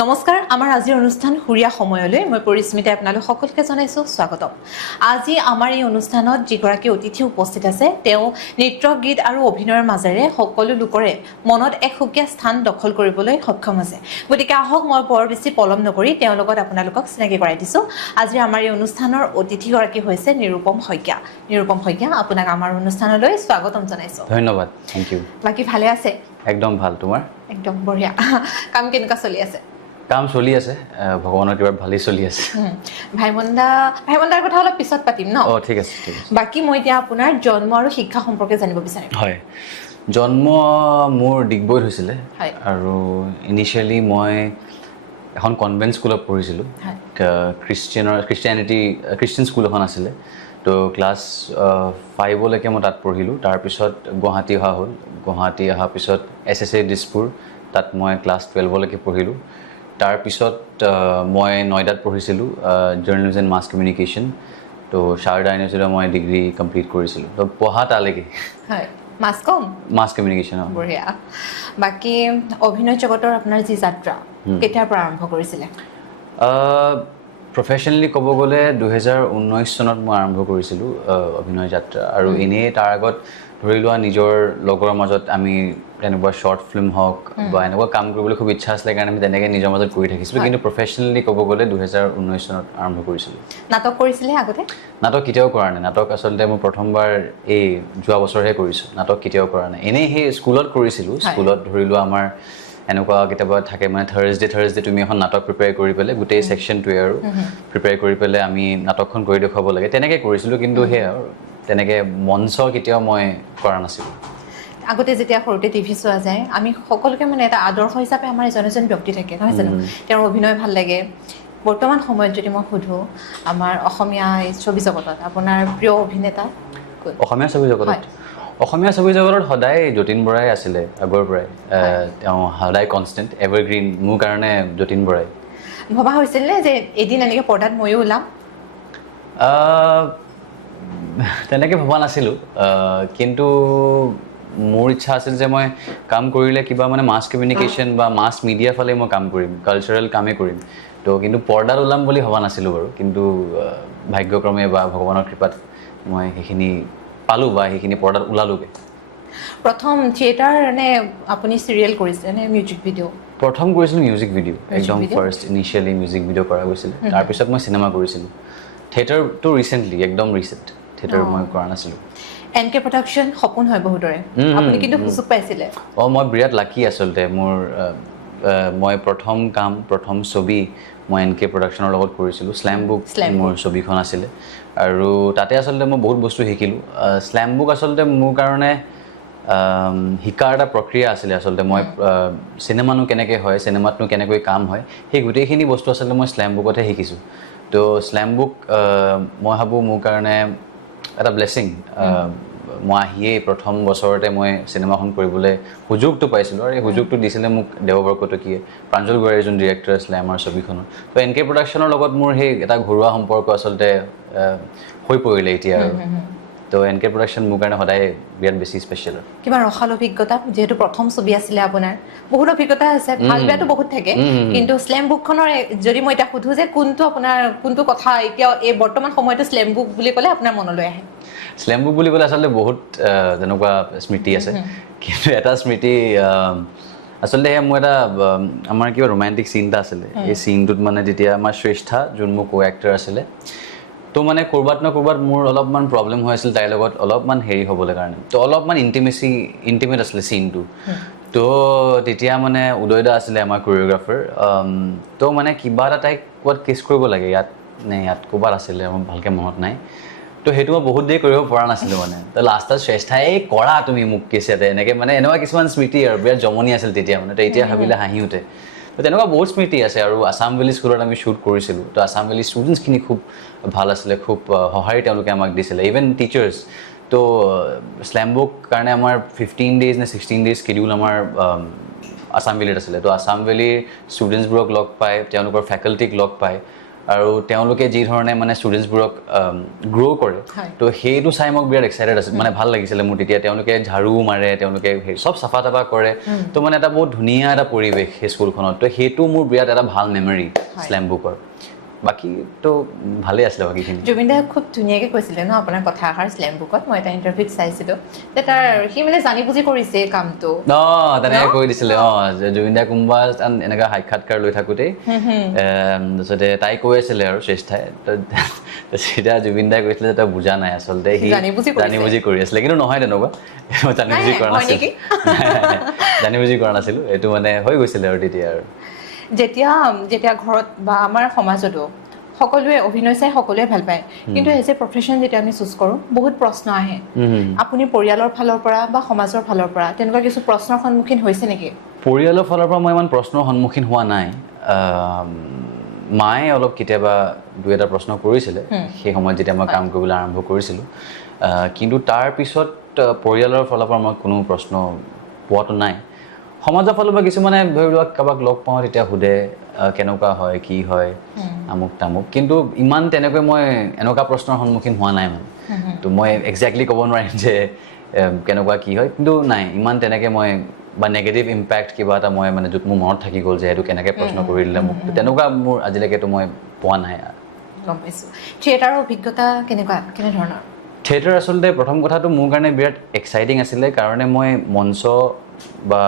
নমস্কাৰ আমাৰ আজিৰ অনুষ্ঠান হুৰিয়া সময়লৈ মই পৰিস্মিতা আপোনালোক সকলোকে জনাইছো স্বাগতম আজি আমাৰ এই অনুষ্ঠানত যিগৰাকী অতিথি উপস্থিত আছে তেওঁ নৃত্য গীত আৰু অভিনয়ৰ মাজেৰে সকলো লোকৰে মনত এক সুকীয়া স্থান দখল কৰিবলৈ সক্ষম আছে গতিকে আহক মই বৰ বেছি পলম নকৰি তেওঁৰ লগত আপোনালোকক চিনাকি কৰাই দিছো আজি আমাৰ এই অনুষ্ঠানৰ অতিথিগৰাকী হৈছে নিৰুপম শইকীয়া আপোনাক আমাৰ অনুষ্ঠানলৈ স্বাগতম জনাইছো ধন্যবাদ থ্যাংক ইউ বাকি ভালে আছে একদম ভাল তোমাৰ একদম বঢ়িয়া কাম কেনেকুৱা চলি আছে কাম চলি আছে ভগৱানৰ কিবা ভালেই চলি আছে ভাইমন্দাৰ কথা অলপ পিছত পাতিম ন ঠিক আছে বাকি মই এতিয়া আপোনাৰ জন্ম আৰু শিক্ষা সম্পৰ্কে জানিব বিচাৰিম হয় জন্ম মোৰ ডিগবৈত হৈছিলে আৰু ইনিচিয়েলি মই এখন কনভেন্ট স্কুলত পঢ়িছিলোঁ খ্ৰীষ্টিয়ান স্কুল এখন আছিলে তো ক্লাছ 5লৈকে মই তাত পঢ়িলোঁ তাৰপিছত গুৱাহাটী অহা হ'ল গুৱাহাটী অহাৰ পিছত SSA দিছপুৰ তাত মই ক্লাছ 12লৈকে পঢ়িলোঁ তাৰপিছত মই নয়দাত পঢ়িছিলোঁ জাৰ্নেলিজম এণ্ড মাছ কমিউনিকেশ্যন তো শাৰদা ইউনিভাৰ্চিটিত মই ডিগ্ৰী কমপ্লিট কৰিছিলোঁ তো পঢ়া তালৈকে মাছ কমিউনিকেশ্যন বঢ়িয়া বাকী অভিনয় জগতৰ আপোনাৰ যি যাত্ৰা কেতিয়াৰ পৰা আৰম্ভ কৰিছিলে প্ৰফেশ্যনেলি ক'ব গ'লে 2019 চনত মই আৰম্ভ কৰিছিলোঁ অভিনয় যাত্ৰা আৰু এনেই তাৰ আগত ধৰি লোৱা নিজৰ লগৰ মাজত আমি তেনেকুৱা শ্বৰ্ট ফিল্ম হওক বা এনেকুৱা কাম কৰিবলৈ খুব ইচ্ছা আছিলে কাৰণে আমি তেনেকৈ নিজৰ মাজত কৰি থাকিছিলোঁ কিন্তু প্ৰফেশ্যনেলি ক'ব গ'লে 2019 চনত আৰম্ভ কৰিছিলোঁ নাটক কৰিছিলে আগতে নাটক কেতিয়াও কৰা নাই নাটক আচলতে মই প্ৰথমবাৰ এই যোৱা বছৰহে কৰিছোঁ নাটক কেতিয়াও কৰা নাই এনেই সেই স্কুলত কৰিছিলোঁ স্কুলত ধৰি লোৱা আমাৰ এনেকুৱা কেতিয়াবা থাকে মানে থাৰ্ছডে তুমি এখন নাটক প্ৰিপেয়াৰ কৰি পেলাই গোটেই ছেকশ্যনটোৱে আৰু প্ৰিপেয়াৰ কৰি পেলাই আমি নাটকখন কৰি দেখুৱাব লাগে তেনেকৈ কৰিছিলোঁ কিন্তু সেয়া আৰু তেনেকৈ মঞ্চ কেতিয়াও মই কৰা নাছিলোঁ আগতে যেতিয়া সৰুতে টিভি চোৱা যায় আমি সকলোকে মানে এটা আদৰ্শ হিচাপে আমাৰ এজন ব্যক্তি থাকে নহয় জানো তেওঁৰ অভিনয় ভাল লাগে বৰ্তমান সময়ত যদি মই সোধোঁ আমাৰ অসমীয়া ছবি জগতত আপোনাৰ প্ৰিয় অভিনেতা অসমীয়া ছবি জগতত সদায় যতীন বৰাই আছিলে আগৰ পৰাই তেওঁ সদায় কনষ্টেণ্ট এভাৰগ্ৰীণ মোৰ কাৰণে যতীন বৰাই ভবা হৈছিল নে যে এদিন এনেকৈ পৰ্দাত ময়ো ওলাম তেনেকৈ ভবা নাছিলোঁ কিন্তু মোৰ ইচ্ছা আছিল যে মই কাম কৰিলে কিবা মানে মাছ কমিউনিকেশ্যন বা মাছ মিডিয়া ফালে মই কাম কৰিম কালচাৰেল কামেই কৰিম তো কিন্তু পৰ্দাত ওলাম বুলি ভবা নাছিলোঁ বাৰু কিন্তু ভাগ্যক্ৰমে বা ভগৱানৰ কৃপাত মই সেইখিনি পালোঁ বা সেইখিনি পৰ্দাত ওলালোগৈ প্ৰথম থিয়েটাৰ নে আপুনি চিৰিয়েল কৰিছিলে নে মিউজিক ভিডিঅ' প্ৰথম কৰিছিলোঁ মিউজিক ভিডিঅ' একদম ফাৰ্ষ্ট ইনিচিয়েলি মিউজিক ভিডিঅ' কৰা গৈছিলে তাৰপিছত মই চিনেমা কৰিছিলোঁ থিয়েটাৰটো ৰিচেণ্টলি একদম ৰিচেণ্ট থিয়েটাৰ মই কৰা নাছিলোঁ NK প্ৰডাকশ্যন সপোন হয় বহুতৰে আপুনি কিন্তু সুযোগ পাইছিলে মই বিৰাট লাকি আচলতে মোৰ মই প্ৰথম ছবি মই NK প্ৰডাকশ্যনৰ লগত কৰিছিলোঁ স্লেম বুক মোৰ ছবিখন আছিলে আৰু তাতে আচলতে মই বহুত বস্তু শিকিলোঁ স্লেম বুক আচলতে মোৰ কাৰণে শিকাৰ এটা প্ৰক্ৰিয়া আছিলে আচলতে মই চিনেমানো কেনেকৈ হয় চিনেমাতনো কেনেকৈ কাম হয় সেই গোটেইখিনি বস্তু আচলতে মই স্লেম বুকতহে শিকিছোঁ তো স্লেম বুক মই ভাবোঁ মোৰ কাৰণে এটা ব্লেছিং মই আহিয়েই প্ৰথম বছৰতে মই চিনেমাখন কৰিবলৈ সুযোগটো পাইছিলোঁ আৰু এই সুযোগটো দিছিলে মোক দেৱবৰকটকীয়ে প্ৰাঞ্জল গোৱাৰীৰ যোন ডিৰেক্টৰ আছিলে আমাৰ ছবিখনৰ তো NK প্ৰডাকশ্যনৰ লগত মোৰ সেই এটা ঘৰুৱা সম্পৰ্ক আচলতে হৈ পৰিলে এতিয়া আৰু তো NK প্ৰডাকশ্যন মোৰ কাৰণে সদায় বিৰাট বেছি স্পেচিয়েল কিবা ৰসাল অভিজ্ঞতা যিহেতু প্ৰথম ছবি আছিলে আপোনাৰ বহুত অভিজ্ঞতা আছে ভাল বেয়াটো বহুত থাকে কিন্তু স্লেম বুকখনৰ যদি মই এতিয়া সোধোঁ যে কোনটো কথা এতিয়া এই বৰ্তমান সময়তো স্লেম বুক বুলি ক'লে আপোনাৰ মনলৈ আহে স্লেম বুক বুলি ক'লে আচলতে বহুত তেনেকুৱা স্মৃতি আছে কিন্তু এটা স্মৃতি আচলতে সেয়া মোৰ এটা আমাৰ কিবা ৰোমান্টিক চিন এটা আছিলে এই চিনটোত মানে যেতিয়া আমাৰ শ্ৰেষ্ঠা যোন মোৰ কো এক্টৰ আছিলে তো মানে ক'ৰবাত মোৰ অলপমান প্ৰব্লেম হৈ আছিল তাইৰ লগত অলপমান হেৰি হ'বলৈ কাৰণে তো অলপমান ইণ্টিমেট আছিলে চিনটো তো তেতিয়া মানে উদয়দা আছিলে আমাৰ কোৰিঅ'গ্ৰাফাৰ তো মানে কিবা এটা তাইক ক'ৰবাত কিছ কৰিব লাগে ইয়াত ক'ৰবাত আছিলে মোৰ ভালকৈ মনত নাই তো সেইটো মই বহুত দেৰি কৰিব পৰা নাছিলোঁ মানে তো লাষ্টত শ্ৰেষ্ঠাই কৰা তুমি মোক কিছ ইয়াতে এনেকৈ মানে এনেকুৱা কিছুমান স্মৃতি আৰু বিৰাট জমনি আছিল তেতিয়া মানে তো এতিয়া ভাবিলে হাঁহি উঠে তো তেনেকুৱা বহুত স্মৃতি আছে আৰু আছাম ভেলী স্কুলত আমি শ্বুট কৰিছিলোঁ তো আছাম ভেলী ষ্টুডেণ্টছখিনি খুব ভাল আছিলে খুব সঁহাৰি তেওঁলোকে আমাক দিছিলে ইভেন টিচাৰ্ছ তো স্লেম বুক কাৰণে আমাৰ 15 days নে 16 days স্কেডিউল আমাৰ আছাম ভেলীত আছিলে তো আছাম ভেলীৰ ষ্টুডেণ্টছবোৰক লগ পাই তেওঁলোকৰ ফেকাল্টিক লগ পাই আৰু তেওঁলোকে যি ধৰণে মানে ষ্টুডেণ্টছবোৰক গ্ৰ' কৰে তো সেইটো চাই মোক বিৰাট এক্সাইটেড আছিল মানে ভাল লাগিছিলে মোৰ তেতিয়া তেওঁলোকে ঝাৰু মাৰে তেওঁলোকে চব চাফা তাফা কৰে তো মানে এটা বহুত ধুনীয়া এটা পৰিৱেশ সেই স্কুলখনত তো সেইটো মোৰ বিৰাট এটা ভাল মেমৰি স্লেম বুকৰ বাকি তো ভালেই আছিলে বাকীখিনি জুবিন দাই খুব ধুনীয়াকৈ কৈছিলে ন আপোনাৰ কথা এষাৰ স্লেম বুকত মই এটা ইণ্টাৰভিউত চাইছিলোঁ যে তাৰ সি মানে জানি বুজি কৰিছে কামটো তেনেকৈ কৈ দিছিলে জুবিন দাই কোনোবা এনেকুৱা সাক্ষাৎকাৰ লৈ থাকোঁতেই তাৰপিছতে তাই কৈ আছিলে আৰু শ্ৰেষ্ঠাই তেতিয়া জুবিন দাই কৈছিলে যে তই বুজা নাই আচলতে সি জানি বুজি কৰি আছিলে কিন্তু নহয় তেনেকুৱা জানি বুজি কৰা নাছিল জানি বুজি কৰা নাছিলোঁ এইটো মানে হৈ গৈছিলে আৰু তেতিয়া আৰু যেতিয়া ঘৰত বা আমাৰ সমাজতো সকলোৱে অভিনয় চাই সকলোৱে ভাল পায় কিন্তু এজ এ প্ৰফেশ্যন যেতিয়া আমি চুজ কৰোঁ বহুত প্ৰশ্ন আহে আপুনি পৰিয়ালৰ ফালৰ পৰা বা সমাজৰ ফালৰ পৰা তেনেকুৱা কিছু প্ৰশ্নৰ সন্মুখীন হৈছে নেকি পৰিয়ালৰ ফালৰ পৰা মই ইমান প্ৰশ্নৰ সন্মুখীন হোৱা নাই মায়ে অলপ কেতিয়াবা দুই এটা প্ৰশ্ন কৰিছিলে সেই সময়ত যেতিয়া মই কাম কৰিবলৈ আৰম্ভ কৰিছিলোঁ কিন্তু তাৰপিছত পৰিয়ালৰ ফালৰ পৰা মই কোনো প্ৰশ্ন পোৱাটো নাই সমাজৰ ফালৰ পৰা কিছুমানে ধৰি লোৱা কাৰোবাক লগ পাওঁ তেতিয়া সোধে কেনেকুৱা হয় কি হয় আমুক তামুক কিন্তু ইমান তেনেকৈ মই এনেকুৱা প্ৰশ্নৰ সন্মুখীন হোৱা নাই মানে তো মই একজেক্টলি ক'ব নোৱাৰিম যে কেনেকুৱা কি হয় কিন্তু নাই ইমান তেনেকৈ মই বা নেগেটিভ ইম্পেক্ট কিবা এটা মই মানে য'ত মোৰ মনত থাকি গ'ল যে এইটো কেনেকৈ প্ৰশ্ন কৰি দিলে মোক তেনেকুৱা মোৰ আজিলৈকেতো মই পোৱা নাই গম পাইছোঁ থিয়েটাৰৰ অভিজ্ঞতা কেনেধৰণৰ থিয়েটাৰ আচলতে প্ৰথম কথাটো মোৰ কাৰণে বিৰাট এক্সাইটিং আছিলে কাৰণে মই মঞ্চ বা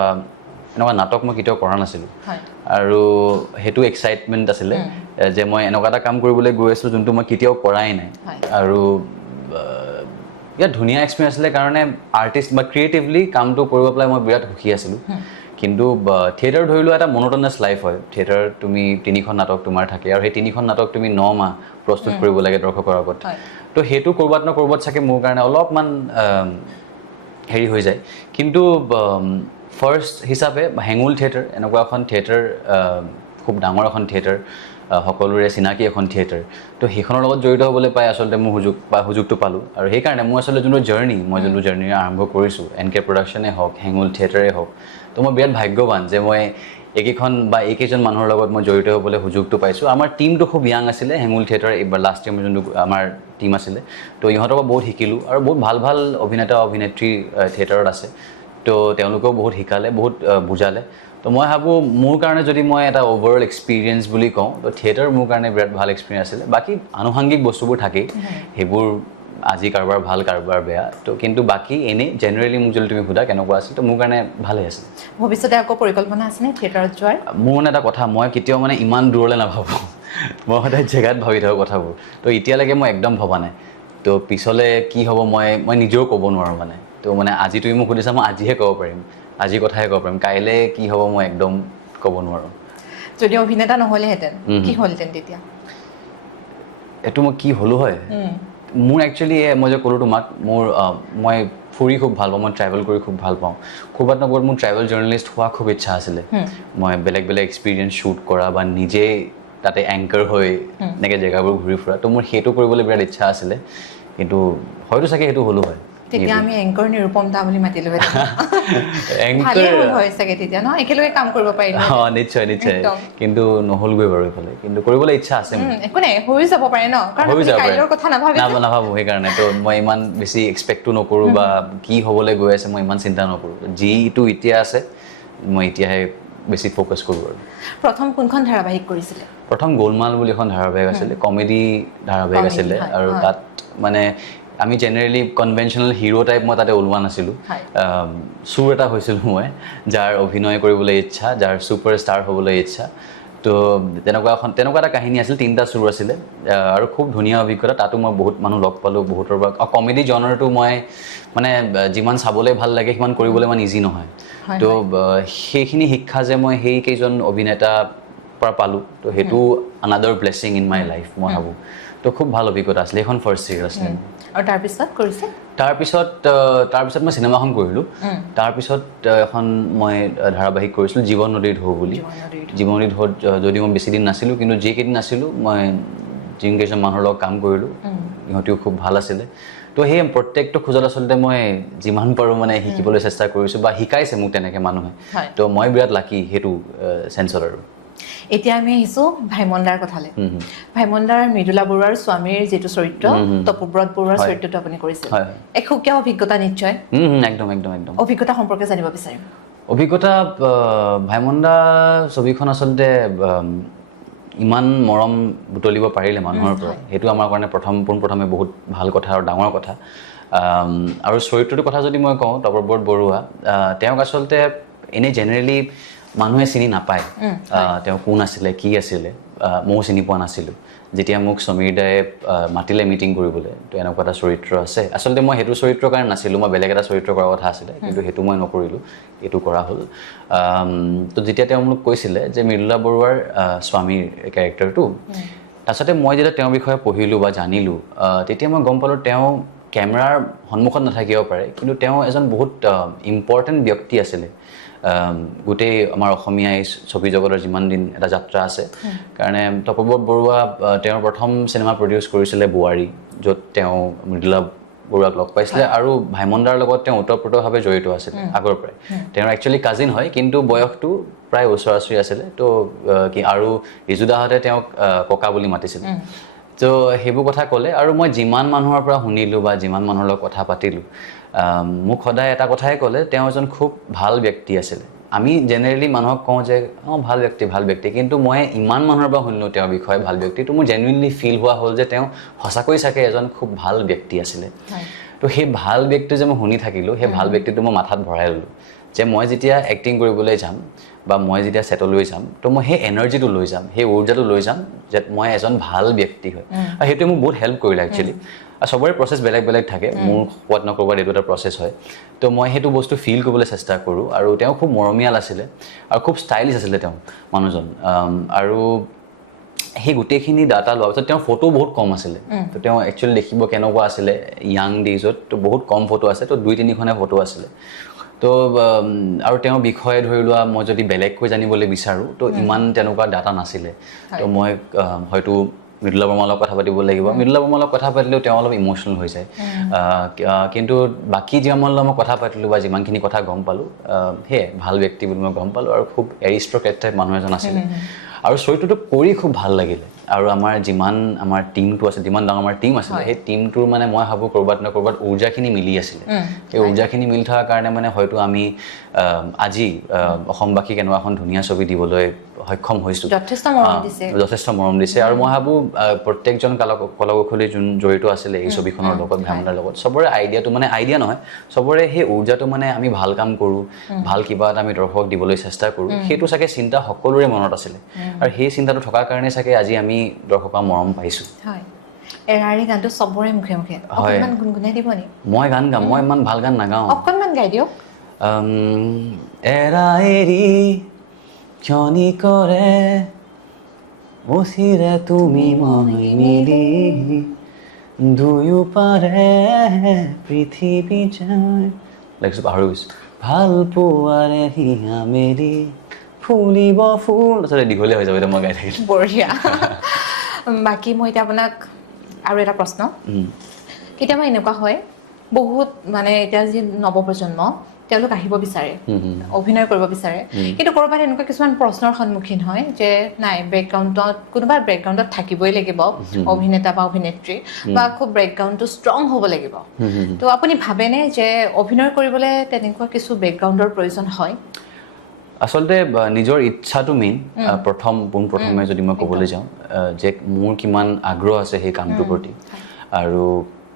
এনেকুৱা নাটক মই কেতিয়াও কৰা নাছিলোঁ আৰু সেইটো এক্সাইটমেণ্ট আছিলে যে মই এনেকুৱা এটা কাম কৰিবলৈ গৈ আছিলোঁ যোনটো মই কেতিয়াও কৰাই নাই আৰু ইয়াত ধুনীয়া এক্সপিৰিয়েঞ্চ আছিলে কাৰণে আৰ্টিষ্ট বা ক্ৰিয়েটিভলি কামটো কৰিব পেলাই মই বিৰাট সুখী আছিলোঁ কিন্তু থিয়েটাৰ ধৰি লোৱা এটা মনোটনাছ লাইফ হয় থিয়েটাৰ তুমি 3খন নাটক তোমাৰ থাকে আৰু সেই 3খন নাটক তুমি 9 মাহ প্ৰস্তুত কৰিব লাগে দৰ্শকৰ আগত তো সেইটো ক'ৰবাত ন ক'ৰবাত চাগে মোৰ কাৰণে অলপমান হেৰি হৈ যায় কিন্তু ফাৰ্ষ্ট হিচাপে হেঙুল থিয়েটাৰ এনেকুৱা এখন থিয়েটাৰ খুব ডাঙৰ এখন থিয়েটাৰ সকলোৰে চিনাকি এখন থিয়েটাৰ তো সেইখনৰ লগত জড়িত হ'বলৈ পাই আচলতে মোৰ সুযোগটো পালোঁ আৰু সেইকাৰণে মই আচলতে যোনটো জাৰ্ণি আৰম্ভ কৰিছোঁ NK প্ৰডাকশ্যনেই হওক হেঙুল থিয়েটাৰেই হওক তো মই বিৰাট ভাগ্যৱান যে মই এইকেইখন বা এইকেইজন মানুহৰ লগত মই জড়িত হ'বলৈ সুযোগটো পাইছোঁ আমাৰ টীমটো খুব য়াং আছিলে হেঙুল থিয়েটাৰ এইবাৰ লাষ্ট টাইম যোনটো আমাৰ টীম আছিলে তো ইহঁতৰ পৰা বহুত শিকিলোঁ আৰু বহুত ভাল ভাল অভিনেতা অভিনেত্ৰী থিয়েটাৰত আছে তো তেওঁলোকেও বহুত শিকালে বহুত বুজালে তো মই ভাবোঁ মোৰ কাৰণে যদি মই এটা অভাৰঅল এক্সপিৰিয়েঞ্চ বুলি কওঁ তো থিয়েটাৰ মোৰ কাৰণে বিৰাট ভাল এক্সপিৰিয়েঞ্চ আছিলে বাকী আনুষংগিক বস্তুবোৰ থাকেই সেইবোৰ আজি কাৰোবাৰ ভাল কাৰোবাৰ বেয়া তো কিন্তু বাকী এনেই জেনেৰেলি মোক যদি তুমি সোধা কেনেকুৱা আছিল তো মোৰ কাৰণে ভালেই আছিল ভৱিষ্যতে আকৌ পৰিকল্পনা আছেনে থিয়েটাৰত যোৱাৰ মোৰ মানে এটা কথা মই কেতিয়াও মানে ইমান দূৰলৈ নাভাবোঁ মই সদায় জেগাত ভাবি থাকোঁ কথাবোৰ তো এতিয়ালৈকে মই একদম ভবা নাই তো পিছলৈ কি হ'ব মই নিজেও ক'ব নোৱাৰোঁ মানে তো মানে আজি তুমি মোক সুধিছা মই আজিহে ক'ব পাৰিম আজি কথাহে ক'ব পাৰিম কাইলৈ কি হ'ব মই একদম ক'ব নোৱাৰোঁ যদি অভিনেতা নহ'লেহেঁতেন কি হ'লহেঁতেন তেতিয়া এইটো মই কি হ'লো হয় মোৰ একচুৱেলি মই যে ক'লোঁ তোমাক মই ফুৰি খুব ভাল পাওঁ মই ট্ৰেভেল কৰি খুব ভাল পাওঁ ক'ৰবাত ন ক'ৰবাত মোৰ ট্ৰেভেল জাৰ্নেলিষ্ট হোৱা খুব ইচ্ছা আছিলে মই বেলেগ বেলেগ এক্সপিৰিয়েঞ্চ শ্বুট কৰা বা নিজেই তাতে এংকাৰ হৈ এনেকৈ জেগাবোৰ ঘূৰি ফুৰা তো মোৰ সেইটো কৰিবলৈ বিৰাট ইচ্ছা আছিলে কিন্তু হয়তো চাগে সেইটো হ'লো হয় তেতিয়া আমি এংকৰ নিৰূপম দা বুলি মাতিলোঁ ভালেই হ'ল হয় চাগে তেতিয়া ন একেলগে কাম কৰিব পাৰিলোঁ নিশ্চয় কিন্তু নহ'লগৈ বাৰু এইফালে কিন্তু কৰিবলৈ ইচ্ছা আছে একো নাই হৈ যাব পাৰে ন কাইলৈৰ কথা নাভাবোঁ সেইকাৰণে তো মই ইমান বেছি এক্সপেক্টো নকৰোঁ বা কি হ'বলৈ গৈ আছে মই ইমান চিন্তা নকৰোঁ যিটো এতিয়া আছে মই এতিয়াহে বেছি ফ'কাছ কৰোঁ আৰু প্ৰথম কোনখন ধাৰাবাহিক কৰিছিলে প্ৰথম গোলমাল বুলি এখন ধাৰাবাহিক আছিলে কমেডি ধাৰাবাহিক আছিলে আৰু তাত মানে আমি জেনেৰেলি কনভেনশ্যনেল হিৰো টাইপ মই তাতে ওলোৱা নাছিলোঁ চুৰ এটা হৈছিলোঁ মই যাৰ অভিনয় কৰিবলৈ ইচ্ছা যাৰ ছুপাৰ ষ্টাৰ হ'বলৈ ইচ্ছা তো তেনেকুৱা এটা কাহিনী আছিল 3টা চুৰ আছিলে আৰু খুব ধুনীয়া অভিজ্ঞতা তাতো মই বহুত মানুহ লগ পালোঁ বহুতৰ পৰা কমেডি জনাৰটো মই মানে যিমান চাবলৈ ভাল লাগে সিমান কৰিবলৈ ইমান ইজি নহয় তো সেইখিনি শিক্ষা যে মই সেইকেইজন অভিনেতা পৰা পালোঁ তো সেইটো another blessing in my life মই ভাবোঁ তো খুব ভাল অভিজ্ঞতা আছিলে এইখন ফাৰ্ষ্ট চিৰিয়েল আছিলে আৰু তাৰপিছত মই চিনেমাখন কৰিলোঁ তাৰপিছত এখন মই ধাৰাবাহিক কৰিছিলোঁ জীৱন নদীৰ ঢৌ বুলি জীৱন নদীৰ ঢৌত যদি মই বেছি দিন নাছিলোঁ কিন্তু যিকেইদিন আছিলোঁ মই যিকেইজন মানুহৰ লগত কাম কৰিলোঁ ইহঁতিও খুব ভাল আছিলে তো সেই প্ৰত্যেকটো খোজত আচলতে মই যিমান পাৰোঁ মানে শিকিবলৈ চেষ্টা কৰিছোঁ বা শিকাইছে মোক তেনেকৈ মানুহে তো মই বিৰাট লাকি সেইটো চেন্সত আৰু এতিয়া আমি আহিছোঁ ভাইমন্দাৰ কথালৈ ভাইমন্দাৰ মৃদুলা বৰুৱাৰ স্বামীৰ যিটো চৰিত্ৰ তপব্ৰত বৰুৱাৰ চৰিত্ৰটো আপুনি কৰিছিল এক সুকীয়া অভিজ্ঞতা নিশ্চয় একদম একদম একদম অভিজ্ঞতা সম্পৰ্কে জানিব বিচাৰিম অভিজ্ঞতা ভাইমন্দা ছবিখন আচলতে ইমান মৰম বুটলিব পাৰিলে মানুহৰ পৰা সেইটো আমাৰ কাৰণে পোনপ্ৰথমে বহুত ভাল কথা আৰু ডাঙৰ কথা আৰু চৰিত্ৰটোৰ কথা যদি মই কওঁ তপব্ৰত বৰুৱা তেওঁক আচলতে এনেই জেনেৰেলি মানুহে চিনি নাপায় তেওঁ কোন আছিলে কি আছিলে ময়ো চিনি পোৱা নাছিলোঁ যেতিয়া মোক সমীৰ দায়ে মাতিলে মিটিং কৰিবলৈ তো এনেকুৱা এটা চৰিত্ৰ আছে আচলতে মই সেইটো চৰিত্ৰৰ কাৰণে নাছিলোঁ মই বেলেগ এটা চৰিত্ৰ কৰাৰ কথা আছিলে কিন্তু সেইটো মই নকৰিলোঁ এইটো কৰা হ'ল তো যেতিয়া তেওঁ মোক কৈছিলে যে মৃদুলা বৰুৱাৰ স্বামীৰ কেৰেক্টাৰটো তাৰপিছতে মই যেতিয়া তেওঁৰ বিষয়ে পঢ়িলোঁ বা জানিলোঁ তেতিয়া মই গম পালোঁ তেওঁ কেমেৰাৰ সন্মুখত নাথাকিব পাৰে কিন্তু তেওঁ এজন বহুত ইম্পৰ্টেণ্ট ব্যক্তি আছিলে গোটেই আমাৰ অসমীয়া ছবি জগতৰ যিমান দিন এটা যাত্ৰা আছে কাৰণে তপব্ৰত বৰুৱা তেওঁৰ প্ৰথম চিনেমা প্ৰডিউচ কৰিছিলে বোৱাৰী য'ত তেওঁ মৃদুলা বৰুৱাক লগ পাইছিলে আৰু ভাইমন্দাৰ লগত তেওঁ ওতঃপ্ৰোতভাৱে জড়িত আছিলে আগৰ পৰাই তেওঁৰ একচুৱেলি কাজিন হয় কিন্তু বয়সটো প্ৰায় ওচৰা-ওচৰি আছিলে তো কি আৰু ৰিজুদাহঁতে তেওঁক ককা বুলি মাতিছিলে তো সেইবোৰ কথা ক'লে আৰু মই যিমান মানুহৰ পৰা শুনিলোঁ বা যিমান মানুহৰ লগত কথা পাতিলোঁ মোক সদায় এটা কথাই ক'লে তেওঁ এজন খুব ভাল ব্যক্তি আছিলে আমি জেনেৰেলি মানুহক কওঁ যে ভাল ব্যক্তি কিন্তু মই ইমান মানুহৰ পৰা শুনিলোঁ তেওঁৰ বিষয়ে ভাল ব্যক্তি তো মোৰ জেনুইনলি ফিল হোৱা হ'ল যে তেওঁ সঁচাকৈ চাগে এজন খুব ভাল ব্যক্তি আছিলে তো সেই ভাল ব্যক্তি যে মই শুনি থাকিলোঁ সেই ভাল ব্যক্তিটো মই মাথাত ভৰাই ল'লোঁ যে মই যেতিয়া এক্টিং কৰিবলৈ যাম বা মই যেতিয়া ছেটলৈ যাম তো মই সেই এনাৰ্জিটো লৈ যাম সেই ঊৰ্জাটো লৈ যাম যে মই এজন ভাল ব্যক্তি হয় আৰু সেইটোৱে মোক বহুত হেল্প কৰিলে একচুৱেলি আৰু চবৰে প্ৰচেছ বেলেগ বেলেগ থাকে মোৰ ক'ৰবাত নক'ৰবাত এইটো এটা প্ৰচেছ হয় তো মই সেইটো বস্তু ফিল কৰিবলৈ চেষ্টা কৰোঁ আৰু তেওঁ খুব মৰমীয়াল আছিলে আৰু খুব ষ্টাইলিছ আছিলে তেওঁ মানুহজন আৰু সেই গোটেইখিনি ডাটা লোৱাৰ পিছত তেওঁৰ ফটো বহুত কম আছিলে তো তেওঁ একচুৱেলি দেখিব কেনেকুৱা আছিলে য়াং ডেইজত তো বহুত কম ফটো আছে তো 2-3খনে ফটো আছিলে তো আৰু তেওঁৰ বিষয়ে ধৰি লোৱা মই যদি বেলেগকৈ জানিবলৈ বিচাৰোঁ তো ইমান তেনেকুৱা ডাটা নাছিলে তো মই হয়তো মৃদুলা বৰ্মাৰ লগত কথা পাতিব লাগিব মৃদুলা বৰ্মাৰ লগত কথা পাতিলেও তেওঁ অলপ ইম'চনেল হৈ যায় কিন্তু বাকী যিমান লগত মই কথা পাতিলোঁ বা যিমানখিনি কথা গম পালোঁ সেয়ে ভাল ব্যক্তি বুলি মই গম পালোঁ আৰু খুব এৰিষ্ট্ৰকেট টাইপ মানুহ এজন আছিলে আৰু চৰিত্ৰটো কৰি খুব ভাল লাগিলে আৰু আমাৰ টিমটো আছে যিমান ডাঙৰ আমাৰ টিম আছিলে সেই টিমটোৰ মানে মই ভাবোঁ ক'ৰবাত ন ক'ৰবাত ঊৰ্জাখিনি মিলি আছিলে সেই ঊৰ্জাখিনি মিলি থকাৰ কাৰণে মানে হয়তো আমি আজি অসমবাসীক এনেকুৱা এখন ধুনীয়া ছবি দিবলৈ সক্ষম হৈছোঁ যথেষ্ট মৰম দিছে আৰু মই ভাবোঁ প্ৰত্যেকজন কলাকুশলী যোন জড়িত আছিলে এই ছবিখনৰ লগত ভাইমন্দাৰ লগত চবৰে আইডিয়াটো মানে আইডিয়া নহয় চবৰে সেই ঊৰ্জাটো মানে আমি ভাল কাম কৰোঁ ভাল কিবা এটা আমি দৰ্শকক দিবলৈ চেষ্টা কৰোঁ সেইটো চাগে চিন্তা সকলোৰে মনত আছিলে আৰু সেই চিন্তাটো থকাৰ কাৰণে চাগে আজি আমি দৰ্শকৰ মৰম পাইছোঁ এৰাৰি গানটো চবৰে মুখে মুখে অকণমান গুণগুণাই দিব নি মই গান গাম মই ইমান ভাল গান নাগাওঁ অকণমান গাই দিয়ক এৰা এৰি ক্ষণিকৰে বচিৰে তুমি মই মিলি দুয়ো পাৰে পৃথিৱী যায় লাগিছোঁ পাহৰি গৈছোঁ ভাল পোৱাৰে হিয়া মেলি ফুলিব ফুল আচলতে দীঘলীয়া হৈ যাব এতিয়া মই গাই থাকিলোঁ বঢ়িয়া বাকী মই এতিয়া আপোনাক আৰু এটা প্ৰশ্ন কেতিয়াবা এনেকুৱা হয় বহুত মানে এতিয়া যি নৱপ্ৰজন্ম তেওঁলোক আহিব বিচাৰে অভিনয় কৰিব বিচাৰে কিন্তু ক'ৰবাত এনেকুৱা কিছুমান প্ৰশ্নৰ সন্মুখীন হয় যে নাই কোনোবা বেকগ্ৰাউণ্ডত থাকিবই লাগিব অভিনেতা বা অভিনেত্ৰী বা খুব বেকগ্ৰাউণ্ডটো ষ্ট্ৰং হ'ব লাগিব তো আপুনি ভাবেনে যে অভিনয় কৰিবলৈ তেনেকুৱা কিছু বেকগ্ৰাউণ্ডৰ প্ৰয়োজন হয় আচলতে নিজৰ ইচ্ছাটো মেইন পোনপ্ৰথমে যদি মই ক'বলৈ যাওঁ যে মোৰ কিমান আগ্ৰহ আছে সেই কামটোৰ প্ৰতি আৰু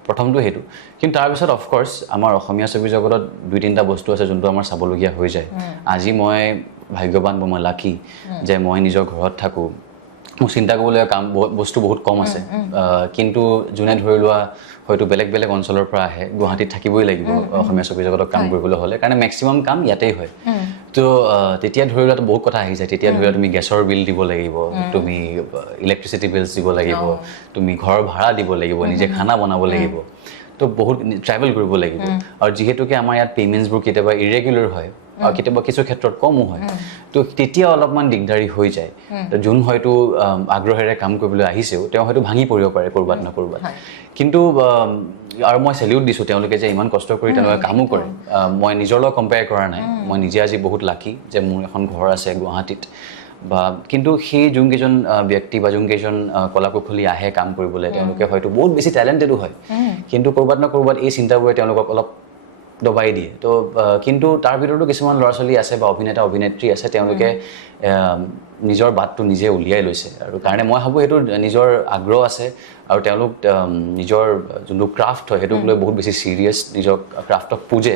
প্ৰথমটো সেইটো কিন্তু তাৰপিছত অফক'ৰ্ছ আমাৰ অসমীয়া ছবি জগতত 2-3টা বস্তু আছে যোনটো আমাৰ চাবলগীয়া হৈ যায় আজি মই ভাগ্যৱান বা মই লাকি যে মই নিজৰ ঘৰত থাকোঁ মোৰ চিন্তা কৰিবলগীয়া বস্তু বহুত কম আছে কিন্তু যোনে ধৰি লোৱা হয়তো বেলেগ বেলেগ অঞ্চলৰ পৰা আহে গুৱাহাটীত থাকিবই লাগিব অসমীয়া ছবি জগতত কাম কৰিবলৈ হ'লে কাৰণে মেক্সিমাম কাম ইয়াতেই হয় তো তেতিয়া ধৰি লোৱা বহুত কথা আহি যায় তেতিয়া ধৰি লোৱা তুমি গেছৰ বিল দিব লাগিব তুমি ইলেক্ট্ৰিচিটি বিলছ দিব লাগিব তুমি ঘৰ ভাড়া দিব লাগিব নিজে খানা বনাব লাগিব তো বহুত ট্ৰেভেল কৰিব লাগিব আৰু যিহেতুকে আমাৰ ইয়াত পে'মেণ্টছবোৰ কেতিয়াবা ইৰেগুলাৰ হয় আৰু কেতিয়াবা কিছু ক্ষেত্ৰত কমো হয় তো তেতিয়া অলপমান দিগদাৰী হৈ যায় যোন হয়তো আগ্ৰহেৰে কাম কৰিবলৈ আহিছেও তেওঁ হয়তো ভাঙি পৰিব পাৰে ক'ৰবাত না ক'ৰবাত কিন্তু আৰু মই চেলিউট দিছোঁ তেওঁলোকে যে ইমান কষ্ট কৰি তেওঁলোকে কামো কৰে মই নিজৰ লগত কম্পেয়াৰ কৰা নাই মই নিজে আজি বহুত লাকি যে মোৰ এখন ঘৰ আছে গুৱাহাটীত বা কিন্তু সেই যোনকেইজন ব্যক্তি বা যোনকেইজন কলাকুশলী আহে কাম কৰিবলৈ তেওঁলোকে হয়তো বহুত বেছি টেলেণ্টেডো হয় কিন্তু ক'ৰবাত না ক'ৰবাত এই চিন্তাবোৰে তেওঁলোকক অলপ দবাই দিয়ে তো কিন্তু তাৰ ভিতৰতো কিছুমান ল'ৰা ছোৱালী আছে বা অভিনেতা অভিনেত্ৰী আছে তেওঁলোকে নিজৰ বাটটো নিজে উলিয়াই লৈছে আৰু কাৰণে মই ভাবোঁ সেইটো নিজৰ আগ্ৰহ আছে আৰু তেওঁলোক নিজৰ যোনটো ক্ৰাফ্ট হয় সেইটোক লৈ বহুত বেছি ছিৰিয়াছ নিজৰ ক্ৰাফ্টক পূজে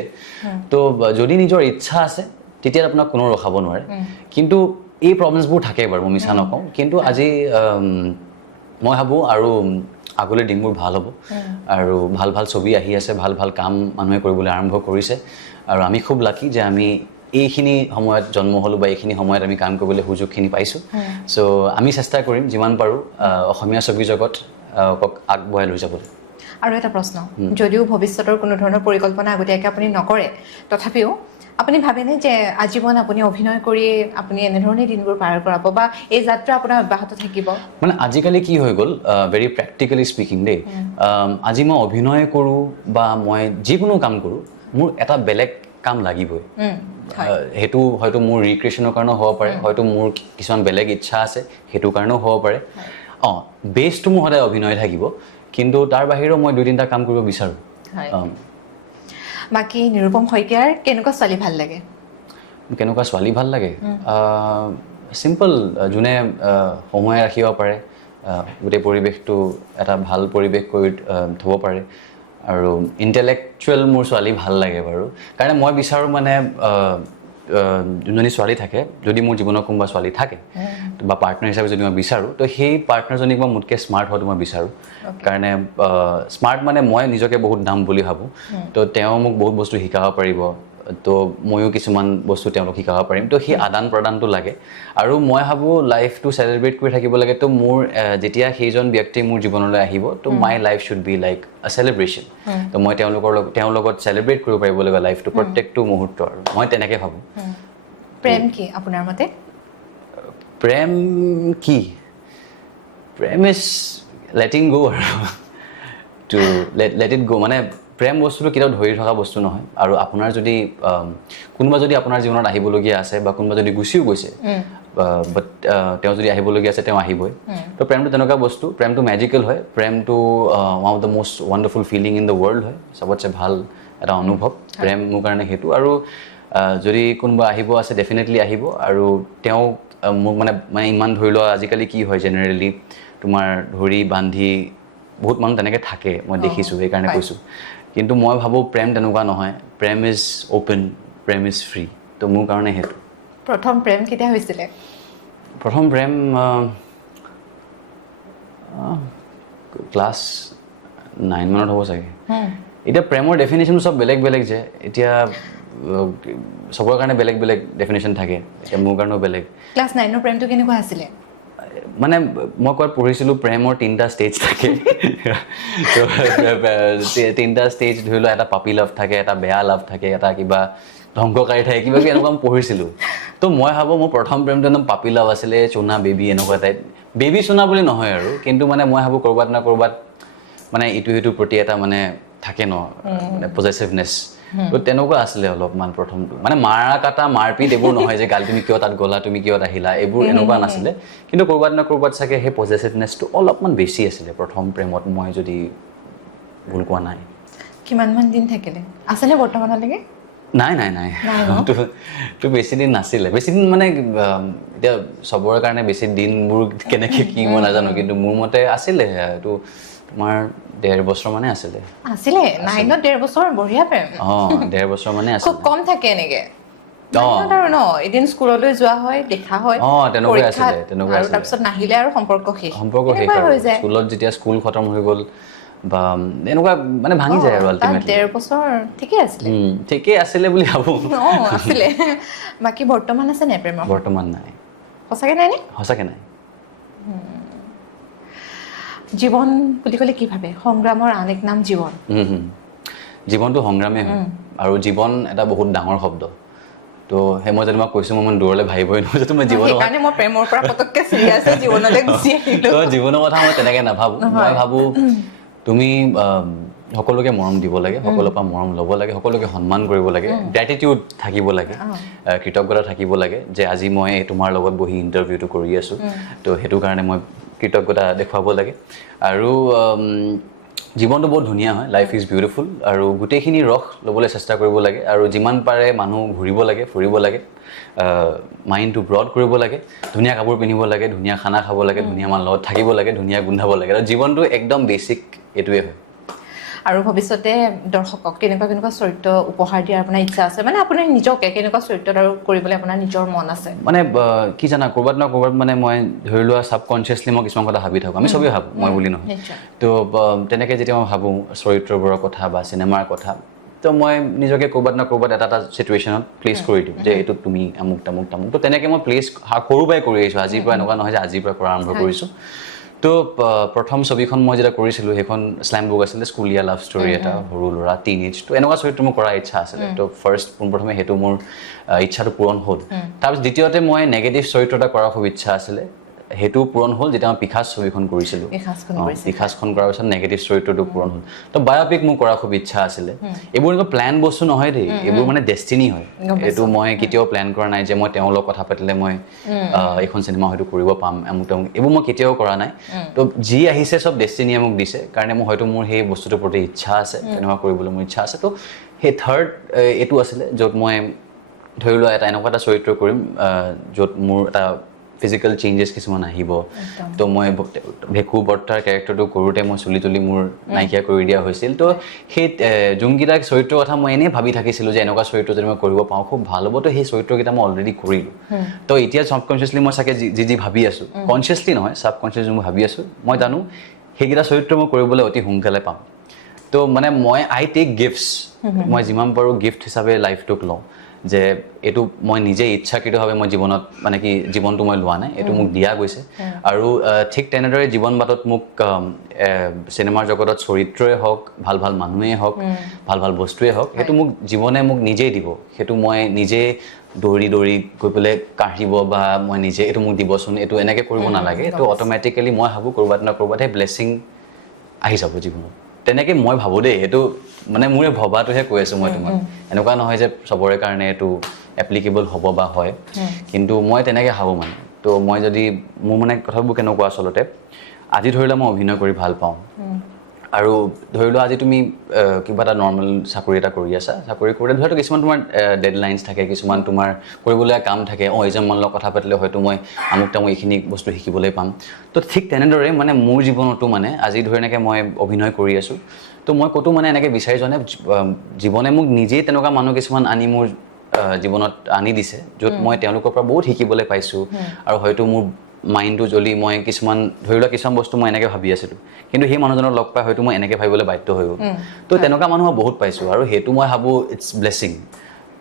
তো যদি নিজৰ ইচ্ছা আছে তেতিয়া আপোনাক কোনো ৰখাব নোৱাৰে কিন্তু এই প্ৰব্লেমছবোৰ থাকে বাৰু মই মিছা নকওঁ কিন্তু আজি মই ভাবোঁ আৰু আগলৈ দিনবোৰ ভাল হ'ব আৰু ভাল ভাল ছবি আহি আছে ভাল ভাল কাম মানুহে কৰিবলৈ আৰম্ভ কৰিছে আৰু আমি খুব লাকি যে আমি এইখিনি সময়ত জন্ম হ'লোঁ বা এইখিনি সময়ত আমি কাম কৰিবলৈ সুযোগখিনি পাইছোঁ চ' আমি চেষ্টা কৰিম যিমান পাৰোঁ অসমীয়া ছবি জগত আগবঢ়াই লৈ যাবলৈ আৰু এটা প্ৰশ্ন যদিও ভৱিষ্যতৰ কোনো ধৰণৰ পৰিকল্পনা আগতীয়াকৈ আপুনি নকৰে তথাপিও আপুনি ভাবেনে যে আজীৱন আপুনি অভিনয় কৰি আপুনি এনেধৰণে দিনবোৰ পাৰ কৰাব বা এই যাত্ৰা আপোনাৰ অব্যাহত থাকিব মানে আজিকালি কি হৈ গ'ল ভেৰি প্ৰেক্টিকেলি স্পিকিং দেই আজি মই অভিনয় কৰোঁ বা মই যিকোনো কাম কৰোঁ মোৰ এটা বেলেগ কাম লাগিবই সেইটো হয়তো মোৰ ৰিক্ৰিয়েশ্যনৰ কাৰণেও হ'ব পাৰে হয়তো মোৰ কিছুমান বেলেগ ইচ্ছা আছে সেইটো কাৰণেও হ'ব পাৰে বেছটো মোৰ সদায় অভিনয় থাকিব কিন্তু তাৰ বাহিৰেও মই 2-3টা কাম কৰিব বিচাৰোঁ বাকী নিৰুপম শইকীয়াৰ কেনেকুৱা ছোৱালী ভাল লাগে কেনেকুৱা ছোৱালী ভাল লাগে চিম্পল যোনে সময় ৰাখিব পাৰে গোটেই পৰিৱেশটো এটা ভাল পৰিৱেশ কৰি থ'ব পাৰে আৰু ইণ্টেলেকচুৱেল মোৰ ছোৱালী ভাল লাগে বাৰু কাৰণ মই বিচাৰোঁ মানে যোনজনী ছোৱালী থাকে যদি মোৰ জীৱনত কোনোবা ছোৱালী থাকে বা পাৰ্টনাৰ হিচাপে যদি মই বিচাৰোঁ তো সেই পাৰ্টনাৰজনীক মই মোতকৈ স্মাৰ্ট হোৱাটো মই বিচাৰোঁ কাৰণে স্মাৰ্ট মানে মই নিজকে বহুত দাম বুলি ভাবোঁ তো তেওঁ মোক বহুত বস্তু শিকাব পাৰিব তো ময়ো কিছুমান বস্তু তেওঁলোক শিকাব পাৰিম তো সেই আদান প্ৰদানটো লাগে আৰু মই ভাবোঁ লাইফটো চেলিব্ৰেট কৰি থাকিব লাগে তো মোৰ যেতিয়া সেইজন ব্যক্তি মোৰ জীৱনলৈ আহিব তো my life should be like আ চেলিব্ৰেশ্যন তো মই তেওঁৰ লগত চেলিব্ৰেট কৰিব পাৰিব লগা লাইফটো প্ৰত্যেকটো মুহূৰ্ত আৰু মই তেনেকৈ ভাবোঁ প্ৰেম কি আপোনাৰ মতে প্ৰেম কি প্ৰেম ইজ লেটিং গ' আৰু টু লেট ইট গ' মানে প্ৰেম বস্তুটো কেতিয়াও ধৰি থকা বস্তু নহয় আৰু আপোনাৰ যদি কোনোবা যদি আপোনাৰ জীৱনত আহিবলগীয়া আছে বা কোনোবা যদি গুচিও গৈছে বাট তেওঁ যদি আহিবলগীয়া আছে তেওঁ আহিবই তো প্ৰেমটো তেনেকুৱা বস্তু প্ৰেমটো মেজিকেল হয় প্ৰেমটো one of the most wonderful feeling in the world হয় চবতছে ভাল এটা অনুভৱ প্ৰেম মোৰ কাৰণে সেইটো আৰু যদি কোনোবা আহিব আছে ডেফিনেটলি আহিব আৰু তেওঁ মোক মানে ইমান ধৰি লোৱা আজিকালি কি হয় জেনেৰেলি তোমাৰ ধৰি বান্ধি বহুত মানুহ তেনেকৈ থাকে মই দেখিছোঁ সেইকাৰণে কৈছোঁ কিন্তু মই ভাবোঁ প্ৰেম তেনেকুৱা নহয় প্ৰেম ইজ অ'পেন প্ৰেম ইজ ফ্ৰী তো মোৰ কাৰণে সেইটো প্ৰথম প্ৰেম কেতিয়া হৈছিলে প্ৰথম প্ৰেম ক্লাছ 9 মানত হ'ব চাগে এতিয়া প্ৰেমৰ ডেফিনেশ্যন চব বেলেগ বেলেগ যে এতিয়া চবৰ কাৰণে বেলেগ বেলেগ ডেফিনেশ্যন থাকে এতিয়া মোৰ কাৰণেও বেলেগ ক্লাছ 9ৰ প্ৰেমটো কেনেকুৱা আছিলে মানে মই ক'ত পঢ়িছিলোঁ প্ৰেমৰ 3টা ষ্টেজ থাকে 3টা ষ্টেজ ধৰি লোৱা এটা পাপি লাভ থাকে এটা বেয়া লাভ থাকে এটা কিবা ধ্বংসকাৰী থাকে কিবা কিবি এনেকুৱা মই পঢ়িছিলোঁ তো মই ভাবোঁ মোৰ প্ৰথম প্ৰেমটো একদম পাপি লাভ আছিলে চুনা বেবী এনেকুৱা টাইপ বেবী চুনা বুলি নহয় আৰু কিন্তু মানে মই ভাবোঁ ক'ৰবাত না ক'ৰবাত মানে ইটো সিটোৰ প্ৰতি এটা মানে থাকে ন মানে পজেচিভনেছ তো তেনেকুৱা আছিলে অলপমান প্ৰথমটো মানে মাৰা কাটা মাৰপিট এইবোৰ নহয় যে গালি তুমি কিয় তাত গ'লা তুমি কিয় আহিলা এইবোৰ এনেকুৱা নাছিলে কিন্তু ক'ৰবাত না ক'ৰবাত চাগে সেই পজেচিভনেছটো অলপমান বেছি আছিলে প্ৰথম প্ৰেমত মই যদি ভুল কোৱা নাই কিমানমান দিন থাকিলে আছেনে বৰ্তমানলৈকে নাই তো বেছি দিন নাছিলে বেছি দিন মানে এতিয়া চবৰে কাৰণে বেছি দিনবোৰ কেনেকৈ কি মই নাজানো কিন্তু মোৰ মতে আছিলে এইটো তোমাৰ 1.5 বছৰ মানে আছিলে 9ত 1.5 বছৰ বঢ়িয়া প্ৰেম 1.5 বছৰ মানে খুব আছিলে কম থাকে এনেকে আৰু ন এদিন স্কুললৈ যোৱা হয় দেখা হয় তেনেকুৱা আছিলে আৰু তাৰপিছত নাহিলে আৰু সম্পৰ্ক শেষ আৰু স্কুলত যেতিয়া স্কুল খতম হৈ গ'ল বা এনেকুৱা মানে ভাঙি যায় আৰু আল্টিমেটলি 1.5 বছৰ ঠিকেই আছিলে বুলি ভাবোঁ আছিলে বাকী বৰ্তমান আছে নাই প্ৰেমৰ বৰ্তমান নাই সঁচাকে নাই নে সঁচাকে নাই জীৱন বুলি ক'লে কি ভাবে সংগ্ৰামৰ আন এক নাম জীৱন জীৱনটো সংগ্ৰামেই হয় আৰু জীৱন এটা বহুত ডাঙৰ শব্দ তো সেই মই যেনিবা কৈছোঁ মই দূৰলৈ ভাবিবই নোৱাৰোঁ যে মই সেইকাৰণে মই প্ৰেমৰ পৰা পতককৈ চিৰিয়াছলি জীৱনলৈ গুচি আহিলোঁ জীৱনৰ কথা মই তেনেকৈ নাভাবোঁ মই ভাবোঁ তুমি সকলোকে মৰম দিব লাগে, সকলোৰ পৰা মৰম ল'ব লাগে, সকলোকে সন্মান কৰিব লাগে, গ্ৰেটিটিউড থাকিব লাগে, কৃতজ্ঞতা থাকিব লাগে যে আজি মই তোমাৰ লগত বহি ইণ্টাৰভিউটো কৰি আছোঁ, তো সেইটো কাৰণে মই কৃতজ্ঞতা দেখুৱাব লাগে। আৰু জীৱনটো বহুত ধুনীয়া হয়, লাইফ ইজ বিউটিফুল, আৰু গোটেইখিনি ৰস ল'বলৈ চেষ্টা কৰিব লাগে, আৰু যিমান পাৰে মানুহ ঘূৰিব লাগে, ফুৰিব লাগে, মাইণ্ডটো ব্ৰড কৰিব লাগে, ধুনীয়া কাপোৰ পিন্ধিব লাগে, ধুনীয়া খানা খাব লাগে, ধুনীয়া মানুহৰ লগত থাকিব লাগে, ধুনীয়া গোন্ধাব লাগে, আৰু জীৱনটো একদম বেছিক এইটোৱে হয়। আৰু ভৱিষ্যতে দৰ্শকক কেনেকুৱা চৰিত্ৰ উপহাৰ দিয়াৰ আপোনাৰ ইচ্ছা আছে, মানে আপোনাৰ নিজকে কেনেকুৱা চৰিত্ৰত আৰু কৰিবলৈ আপোনাৰ নিজৰ মন আছে? মানে কি জানা, ক'ৰবাত না ক'ৰবাত মানে মই ধৰি লোৱা ছাবকনচিয়াছলি মই কিছুমান কথা ভাবি থাকোঁ, আমি চবেই ভাবোঁ, মই বুলি নহয়। তো তেনেকৈ যেতিয়া মই ভাবোঁ চৰিত্ৰবোৰৰ কথা বা চিনেমাৰ কথা, তো মই নিজকে ক'ৰবাত না ক'ৰবাত এটা চিটুৱেশ্যনত প্লেচ কৰি দিওঁ যে এইটো তুমি আমুক তামুক তামুক। তো তেনেকৈ মই প্লেচ সৰুৰ পৰাই কৰি আহিছোঁ, আজিৰ পৰা এনেকুৱা নহয় যে আজিৰ পৰা কৰা আৰম্ভ কৰিছোঁ। তো প্ৰথম ছবিখন মই যেতিয়া কৰিছিলোঁ সেইখন শ্লেম বুক আছিলে, স্কুলীয়া লাভ ষ্টৰী এটা, সৰু ল'ৰা, টিনেজ। তো এনেকুৱা চৰিত্ৰ মোৰ কৰাৰ ইচ্ছা আছিলে। তো পোনপ্ৰথমে সেইটো মোৰ ইচ্ছাটো পূৰণ হ'ল। তাৰপিছত দ্বিতীয়তে মই নেগেটিভ চৰিত্ৰ এটা কৰাৰ খুব ইচ্ছা আছিলে, সেইটো পূৰণ হ'ল যেতিয়া মই পিখাচ ছবিখন কৰিছিলোঁ। পিখাচখন কৰাৰ পিছত নেগেটিভ চৰিত্ৰটো পূৰণ হ'ল। তো বায়'পিক মোৰ কৰাৰ খুব ইচ্ছা আছিলে। এইবোৰ এনেকুৱা প্লেন বস্তু নহয় দেই, এইবোৰ মানে ডেষ্টিনি হয়। এইটো মই কেতিয়াও প্লেন কৰা নাই যে মই তেওঁৰ লগত কথা পাতিলে মই এইখন চিনেমা হয়তো কৰিব পাম, আমুক তামুক, এইবোৰ মই কেতিয়াও কৰা নাই। তো যি আহিছে চব ডেষ্টিনিয়ে মোক দিছে, কাৰণে মোৰ সেই বস্তুটোৰ প্ৰতি ইচ্ছা আছে, তেনেকুৱা কৰিবলৈ মোৰ ইচ্ছা আছে। তো সেই থাৰ্ড এইটো আছিলে য'ত মই ধৰি লোৱা এনেকুৱা এটা চৰিত্ৰ কৰিম য'ত মোৰ এটা ফিজিকেল চেঞ্জেছ কিছুমান আহিব। তো মই ভেকু বৰ্তাৰ কেৰেক্টাৰটো কৰোঁতে মই চুলি তুলি মোৰ নাইকিয়া কৰি দিয়া হৈছিল। তো সেই যোনকেইটা চৰিত্ৰৰ কথা মই এনেই ভাবি থাকিছিলোঁ যে এনেকুৱা চৰিত্ৰ যদি মই কৰিব পাৰোঁ খুব ভাল হ'ব, তো সেই চৰিত্ৰকেইটা মই অলৰেডি কৰিলোঁ। তো এতিয়া ছাবকনচিয়াছলি মই চাগে যি ভাবি আছোঁ, কনচিয়াছলি নহয়, ছাবকনচিয়াছলি মই ভাবি আছোঁ, মই জানো সেইকেইটা চৰিত্ৰ মই কৰিবলৈ অতি সোনকালে পাম। তো মানে আই টেক গিফ্টছ, মই যিমান পাৰোঁ গিফ্ট হিচাপে লাইফটোক লওঁ, যে এইটো মই নিজে ইচ্ছাকৃতভাৱে মই জীৱনত মানে কি জীৱনটো মই লোৱা নাই, এইটো মোক দিয়া গৈছে। আৰু ঠিক তেনেদৰে জীৱন বাটত মোক চিনেমাৰ জগতত চৰিত্ৰই হওক, ভাল ভাল মানুহেই হওক, ভাল ভাল বস্তুৱেই হওক, সেইটো মোক জীৱনে মোক নিজেই দিব। সেইটো মই নিজে দৌৰি গৈ পেলাই কাঢ়িব বা মই নিজে এইটো মোক দিবচোন, এইটো এনেকৈ কৰিব নালাগে। এইটো অট'মেটিকেলি মই ভাবোঁ ক'ৰবাত না ক'ৰবাত সেই ব্লেছিং আহি যাব জীৱনত। তেনেকৈ মই ভাবোঁ দেই, সেইটো মানে মোৰে ভবাটোহে কৈ আছোঁ মই তোমাক। এনেকুৱা নহয় যে চবৰে কাৰণে এইটো এপ্লিকেবল হ'ব বা হয়, কিন্তু মই তেনেকৈ ভাবোঁ মানে। তো মই যদি মোৰ মানে কথাবোৰ কেনেকুৱা আচলতে, আজি ধৰি লোৱা মই অভিনয় কৰি ভাল পাওঁ, আৰু ধৰি লোৱা আজি তুমি কিবা এটা নৰ্মেল চাকৰি এটা কৰি আছা, চাকৰি কৰোঁতে ধৰি লোৱা কিছুমান তোমাৰ ডেডলাইনছ থাকে, কিছুমান তোমাৰ কৰিবলগীয়া কাম থাকে, এইজন মানুহৰ লগত কথা পাতিলে হয়তো মই আমুক তামুক এইখিনি বস্তু শিকিবলৈ পাম। তো ঠিক তেনেদৰে মানে মোৰ জীৱনতো মানে আজি ধৰি এনেকৈ মই অভিনয় কৰি আছোঁ, তো মই ক'তো মানে এনেকৈ বিচাৰি যোৱা নাই, জীৱনে মোক নিজেই তেনেকুৱা মানুহ কিছুমান আনি মোৰ জীৱনত আনি দিছে, য'ত মই তেওঁলোকৰ পৰা বহুত শিকিবলৈ পাইছোঁ। আৰু হয়তো মোৰ মাইণ্ডটো জ্বলি মই কিছুমান ধৰি লোৱা কিছুমান বস্তু মই এনেকৈ ভাবি আছিলোঁ, কিন্তু সেই মানুহজনক লগ পাই হয়তো মই এনেকৈ ভাবিবলৈ বাধ্য হৈ গ'ল। তো তেনেকুৱা মানুহ বহুত পাইছোঁ, আৰু সেইটো মই ভাবোঁ ইটছ ব্লেছিং।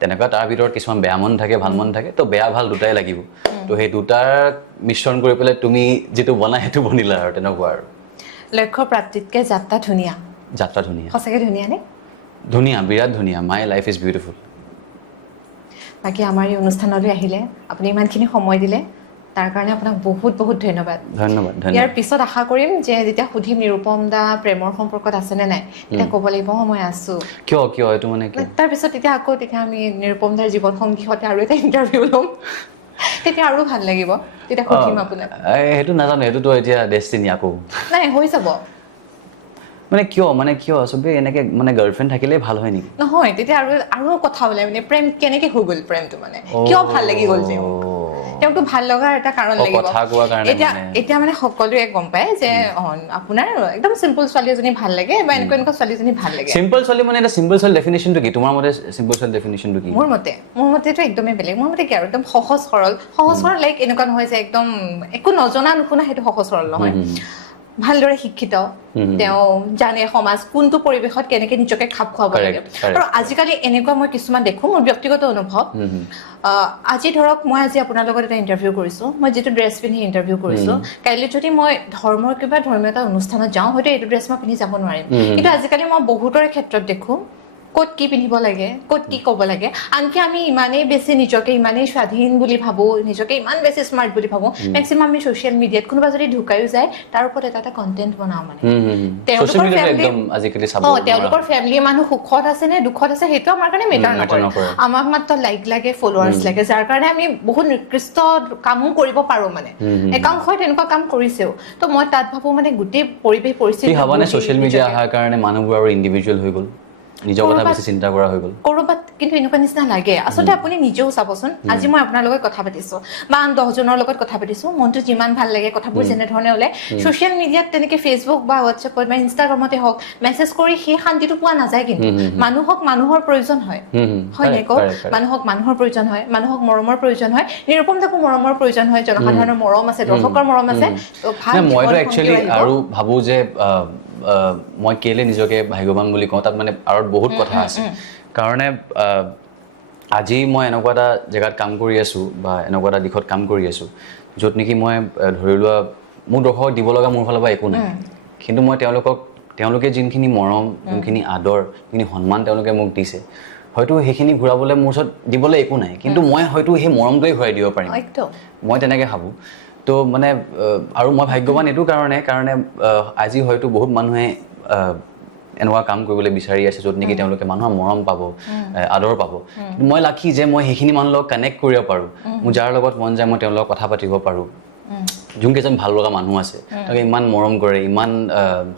তেনেকুৱা তাৰ ভিতৰত কিছুমান বেয়া মন থাকে, ভাল মন থাকে, তো বেয়া ভাল দুটাই লাগিব। তো সেই দুটাৰ মিশ্ৰণ কৰি পেলাই তুমি যিটো বনা সেইটো বনিলা, আৰু তেনেকুৱা আৰু। লক্ষ্য প্ৰাপ্তিতকৈ যাত্ৰা ধুনীয়া। যাত্ৰা ধুনীয়া, সঁচাকৈ ধুনীয়া নে? ধুনীয়া, বিৰাট ধুনীয়া। My life is beautiful. বাকী আমাৰ এই অনুষ্ঠানলৈ আহিলে, আপুনি ইমানখিনি সময় দিলে, তাৰ কাৰণে আপোনাক বহুত বহুত ধন্যবাদ। ইয়াৰ পিছত আশা কৰিম যে যেতিয়া সুধিম নিৰুপম দা প্ৰেমৰ সম্পৰ্কত আছেনে নাই, তেতিয়া ক'ব লাগিব মই আছোঁ। কিয় এইটো মানে কি? তাৰপিছত তেতিয়া আমি নিৰুপম দাৰ জীৱন সংগী হতে আৰু এটা ইণ্টাৰভিউ ল'ম, তেতিয়া আৰু ভাল লাগিব, তেতিয়া সুধিম আপোনাক। সেইটো নাজানো, সেইটোতো এতিয়া ডেষ্টিনি আকৌ। নাই, হৈ যাব। মানে কিয় চবেই এনেকৈ মানে গাৰ্লফ্ৰেণ্ড থাকিলেই ভাল হয় নেকি? নহয়, তেতিয়া আৰু কথা ওলাই মানে প্ৰেম কেনেকৈ হৈ গ'ল, প্ৰেমটো মানে কিয় ভাল লাগি গ'ল তেওঁকতো ভাল লগাৰ এটা কাৰণ লাগিব। এতিয়া মানে সকলোৱে গম পায় যে আপোনাৰ একদম চিম্পল ছোৱালী এজনী ভাল লাগে বা এনেকুৱা ছোৱালীজনী ভাল লাগে। চিম্পল ছোৱালী মানে এটা চিম্পল ছোৱালী ডেফিনেশ্যনটো কি? তোমাৰ মতে চিম্পল ছোৱালী ডেফিনেশ্যনটো কি? মোৰ মতেতো একদমেই বেলেগ। মোৰ মতে কি আৰু একদম সহজ সৰল লাইক এনেকুৱা নহয় যে একদম একো নজনা নুশুনা, সেইটো সহজ সৰল নহয়। ভালদৰে শিক্ষিত, তেওঁ জানে সমাজ কোনটো পৰিৱেশত কেনেকে নিজকে খাপ খুৱাব লাগে। আৰু আজিকালি এনেকুৱা মই কিছুমান দেখো, মোৰ ব্যক্তিগত অনুভৱ, আজি ধৰক মই আজি আপোনাৰ লগত এটা ইণ্টাৰভিউ কৰিছোঁ, মই যিটো ড্ৰেছ পিন্ধি ইণ্টাৰভিউ কৰিছোঁ, কাইলৈ যদি মই ধৰ্মীয় এটা অনুষ্ঠানত যাওঁ, হয়তো এইটো ড্ৰেছ মই পিন্ধি যাব নোৱাৰিম। কিন্তু আজিকালি মই বহুতৰে ক্ষেত্ৰত দেখোঁ ক'ত কি পিন্ধিব লাগে ক'ত কি ক'ব লাগে আনকি আমি ইমানেই বেছি নিজকে ইমানেই স্বাধীন বুলি ভাবো নিজকে ইমান বেছি স্মাৰ্ট বুলি ভাবো মেক্সিমাম আমি ছ'চিয়েল মিডিয়াত কোনোবা যদি ঢুকায়ো যায় তাৰ ওপৰত এটা কণ্টেণ্ট বনাও মানে তেওঁলোকৰ ফেমিলি মানুহ সুখত আছে নে দুখত আছে সেইটো আমাৰ কাৰণে মেটাৰ নকৰে আমাক মাত্ৰ লাইক লাগে ফলোৱাৰ্ছ লাগে যাৰ কাৰণে আমি বহুত নিকৃষ্ট কামো কৰিব পাৰো মানে একাংশই তেনেকুৱা কাম কৰিছেও তো মই তাত ভাবো মানে গোটেই পৰিৱেশ পৰিস্থিতি ভাবানে ছ'চিয়েল মিডিয়া অহাৰ কাৰণে মানুহবোৰ আৰু ইণ্ডিভিজুৱেল হৈ গ'ল নিজৰ কথা বেছি চিন্তা কৰা হৈ গ'ল কৰবাত কিন্তু এনেকুৱা নিচিনা লাগে আচলতে আপুনি নিজেও চাবচোন আজি মই আপোনাৰ লগত কথা পাতিছো বা আন 10 জনৰ লগত কথা পাতিছো মনটো যিমান ভাল লাগে কথাবোৰ যেনে ধৰণে ওলাই ছ'চিয়েল মিডিয়াত তেনেকে ফেচবুক বা হোৱাটছএপত বা ইনষ্টাগ্ৰামতে হওক মেছেজ কৰি সেই শান্তিটো পোৱা নাযায় কিন্তু মানুহক মানুহৰ প্ৰয়োজন হয় হয় নে কওক মানুহক মানুহৰ প্ৰয়োজন হয় মানুহক মৰমৰ প্ৰয়োজন হয় নিৰূপম দাকো মৰমৰ প্ৰয়োজন হয় জনসাধাৰণৰ মৰম আছে দৰ্শকৰ মৰম আছে তো ভাল মইতো একচুৱেলি আৰু ভাবো যে মই কেলে নিজকে ভাগ্যৱান বুলি কওঁ তাত মানে আৰু বহুত কথা আছে কাৰণে আজি মই এনেকুৱা এটা জেগাত কাম কৰি আছোঁ বা এনেকুৱা এটা দিশত কাম কৰি আছোঁ য'ত নেকি মই ধৰি লোৱা মোৰ দৰ্শকক দিব লগা মোৰ ফালৰ পৰা একো নাই কিন্তু মই তেওঁলোকে যোনখিনি মৰম যোনখিনি আদৰ যোনখিনি সন্মান তেওঁলোকে মোক দিছে হয়তো সেইখিনি ঘূৰাবলৈ মোৰ ওচৰত দিবলৈ একো নাই কিন্তু মই হয়তো সেই মৰমটোৱে ঘূৰাই দিব পাৰিম মই তেনেকৈ ভাবোঁ তো মানে আৰু মই ভাগ্যৱান এইটো কাৰণে আজি হয়তো বহুত মানুহে এনেকুৱা কাম কৰিবলৈ বিচাৰি আছে য'ত নেকি তেওঁলোকে মানুহৰ মৰম পাব আদৰ পাব মই লাকি যে মই সেইখিনি মানুহৰ লগত কানেক্ট কৰিব পাৰোঁ মোৰ যাৰ লগত মন যায় মই তেওঁলোকৰ কথা পাতিব পাৰোঁ যোনকেইজন ভাল লগা মানুহ আছে তেওঁলোকে ইমান মৰম কৰে ইমান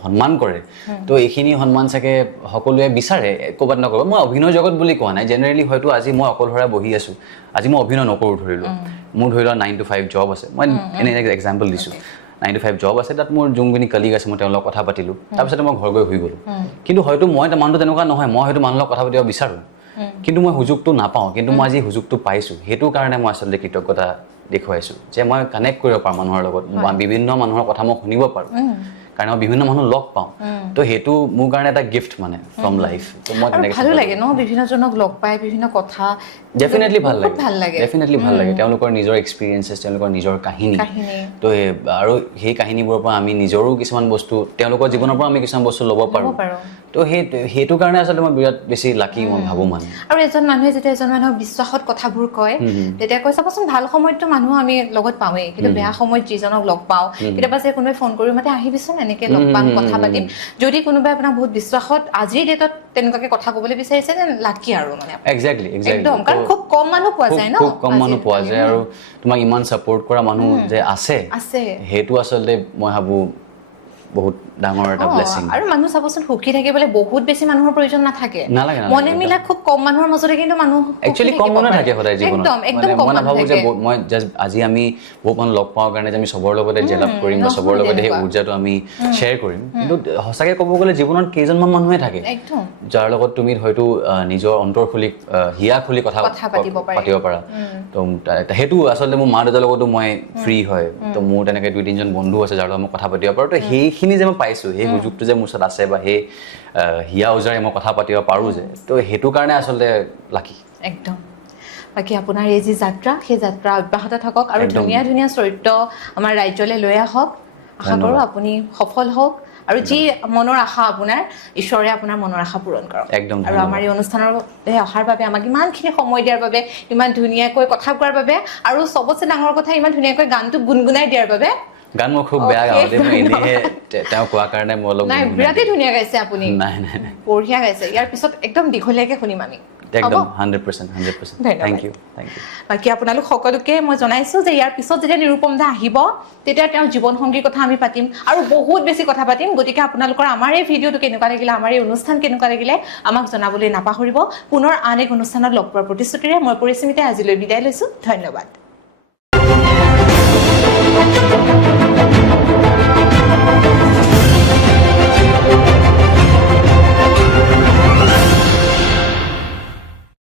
সন্মান কৰে তো এইখিনি সন্মান চাগে সকলোৱে বিচাৰে ক'ৰবাত নক'ৰবাত মই অভিনয় জগত বুলি কোৱা নাই জেনেৰেলি হয়তো আজি মই অকলশৰে বহি আছোঁ আজি মই অভিনয় নকৰোঁ ধৰি লোৱা মোৰ ধৰি লোৱা 9 to 5 জব আছে মই এনে এক্সাম্পল দিছোঁ 9 to 5 জব আছে তাত মোৰ যোনখিনি কলিগ আছে মই তেওঁলোকৰ কথা পাতিলোঁ তাৰপিছতে মই ঘৰ গৈ শুই গ'লোঁ কিন্তু হয়তো মই মানুহটো তেনেকুৱা নহয় মই হয়তো মানুহৰ লগত কথা পাতিব বিচাৰোঁ কিন্তু মই সুযোগটো নাপাওঁ কিন্তু মই আজি সুযোগটো পাইছোঁ সেইটো কাৰণে মই আচলতে কৃতজ্ঞতা দেখুৱাইছোঁ যে মই কানেক্ট কৰিব পাৰোঁ মানুহৰ লগত বিভিন্ন মানুহৰ কথা মই শুনিব পাৰোঁ কাৰণ মই বিভিন্ন মানুহ লগ পাওঁ তো সেইটো মোৰ কাৰণে এটা গিফ্ট মানে ফ্ৰম লাইফ তো মই তেনেকৈ ভালো লাগে ন বিভিন্নজনক লগ পাই বিভিন্ন কথা ডেফিনেটলি ভাল লাগে ডেফিনেটলি ভাল লাগে তেওঁলোকৰ নিজৰ এক্সপিৰিয়েঞ্চেছ তেওঁলোকৰ নিজৰ কাহিনী তো আৰু সেই কাহিনীবোৰৰ পৰা আমি নিজৰো কিছুমান বস্তু তেওঁলোকৰ জীৱনৰ পৰা আমি কিছুমান বস্তু ল'ব পাৰোঁ তো সেইটো কাৰণে আচলতে মই বিৰাট বেছি লাকি মই ভাবোঁ মানে আৰু এজন মানুহে যেতিয়া এজন মানুহক বিশ্বাসত কথাবোৰ কয় তেতিয়া কৈ চাবচোন ভাল সময়ততো মানুহ আমি লগত পাওঁৱেই কিন্তু বেয়া সময়ত যিজনক লগ পাওঁ কেতিয়াবা যে কোনোবাই ফোন কৰি মাতে আহিবিচোন এনেকৈ লগ পাম কথা পাতিম যদি কোনোবাই আপোনাক বহুত বিশ্বাসত আজিৰ ডেটত তেনেকুৱাকৈ কথা ক'বলৈ বিচাৰিছে যেন লাকি আৰু মানে একজেক্টলি একদম কাৰণ খুব কম মানুহ পোৱা যায় ন খুব কম মানুহ পোৱা যায় আৰু তোমাক ইমান ছাপোৰ্ট কৰা মানুহ যে আছে সেইটো আচলতে মই ভাবোঁ বহুত ডাঙৰ এটা ব্লেছিং আৰু মানুহ চাবচোন সুখী থাকিবলৈ বহুত বেছি মানুহৰ প্ৰয়োজন নাথাকে মনে মিলা খুব কম মানুহৰ মাজতে কিন্তু মানুহ একচুৱেলি কম মানুহ থাকে সদায় জীৱনত মই নাভাবোঁ যে মই জাষ্ট আজি আমি বহুত মানুহ লগ পাওঁ কাৰণে যে আমি চবৰ লগতে জেলাপ কৰিম বা চবৰ লগতে সেই উৰ্জাটো আমি শ্বেয়াৰ কৰিম কিন্তু সঁচাকৈ ক'ব গ'লে জীৱনত কেইজনমান মানুহে থাকে যাৰ লগত তুমি হয়তো নিজৰ অন্তৰ খুলি হিয়া খুলি কথা পাতিব পাৰা তো সেইটো আচলতে মোৰ মা দেউতাৰ লগতো মই ফ্ৰী হয় তো মোৰ তেনেকৈ 2-3জন বন্ধু আছে যাৰ লগত মই কথা পাতিব পাৰোঁ তো সেইখিনি যে মই পাইছোঁ সেই সুযোগটো যে মোৰ ওচৰত আছে বা সেই হিয়া উজাৰে মই কথা পাতিব পাৰোঁ যে তো সেইটো কাৰণে আচলতে লাকি একদম বাকী আপোনাৰ এই যি যাত্ৰা সেই যাত্ৰা অব্যাহত থাকক আৰু ধুনীয়া ধুনীয়া চৰিত্ৰ আমাৰ ৰাজ্যলৈ লৈ আহক আশা কৰোঁ আপুনি সফল হওক আৰু যি মনৰ আশা আপোনাৰ ঈশ্বৰে আপোনাৰ মনৰ আশা পূৰণ কৰক আৰু আমাৰ এই অনুষ্ঠানৰ অহাৰ বাবে আমাক ইমানখিনি সময় দিয়াৰ বাবে ইমান ধুনীয়াকৈ কথা কোৱাৰ বাবে আৰু চবতছে ডাঙৰ কথা ইমান ধুনীয়াকৈ গানটো গুণগুণাই দিয়াৰ বাবে গান মই খুব বেয়া গাওঁ মই এনেহে তেওঁ কোৱাৰ কাৰণে মই অলপ নাই বিৰাটেই ধুনীয়া গাইছে আপুনি নাই বঢ়িয়া গাইছে ইয়াৰ পিছত একদম দীঘলীয়াকৈ শুনিম আমি একদম 100% থ্যাংক ইউ বাকী আপোনালোক সকলোকে মই জনাইছোঁ যে ইয়াৰ পিছত যেতিয়া নিৰূপম দা আহিব তেতিয়া তেওঁৰ জীৱন সংগীৰ কথা আমি পাতিম আৰু বহুত বেছি কথা পাতিম গতিকে আপোনালোকৰ আমাৰ এই ভিডিঅ'টো কেনেকুৱা লাগিলে আমাৰ এই অনুষ্ঠান কেনেকুৱা লাগিলে আমাক জনাবলৈ নাপাহৰিব পুনৰ আন এক অনুষ্ঠানত লগ পোৱাৰ প্ৰতিশ্ৰুতিৰে মই পৰিস্মিতাই আজিলৈ বিদায় লৈছোঁ ধন্যবাদ